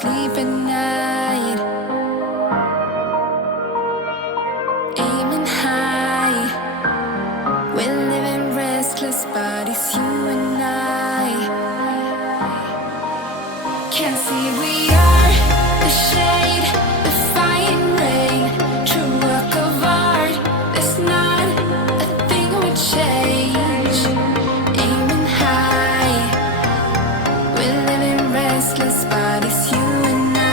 sleep at night, aiming high. We're living restless bodies, you and I. Can't see we are the shade, defying rain, true work of art. There's not a thing would change. Aiming high, we're living restless bodies, you and I.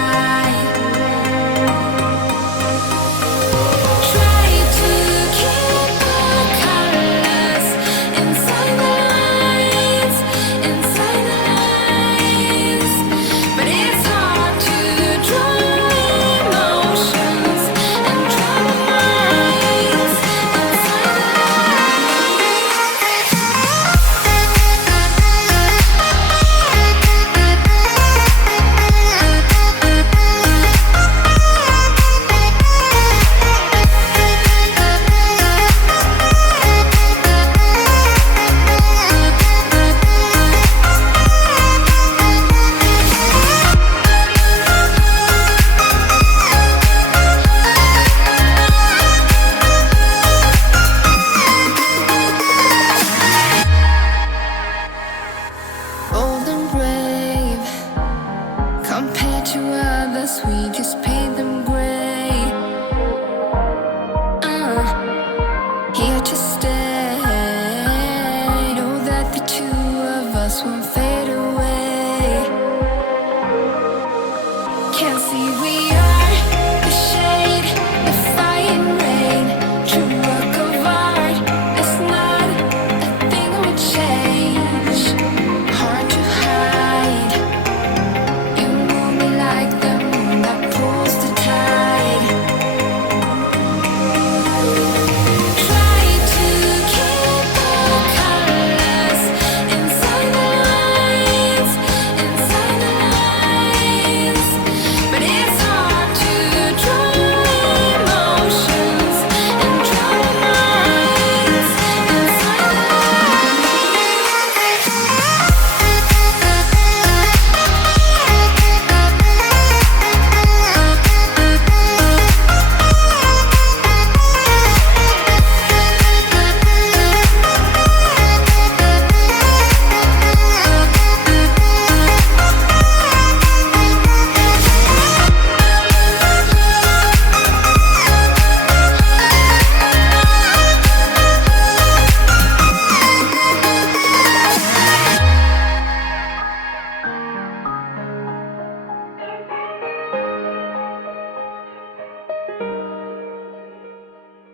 Try to keep the colors inside the lines, inside the lines, but it's hard to draw emotions and draw minds inside the bold and brave, compared to others, we just paint them gray. Here to stay. Know that the two of us won't fade away. Can't see we are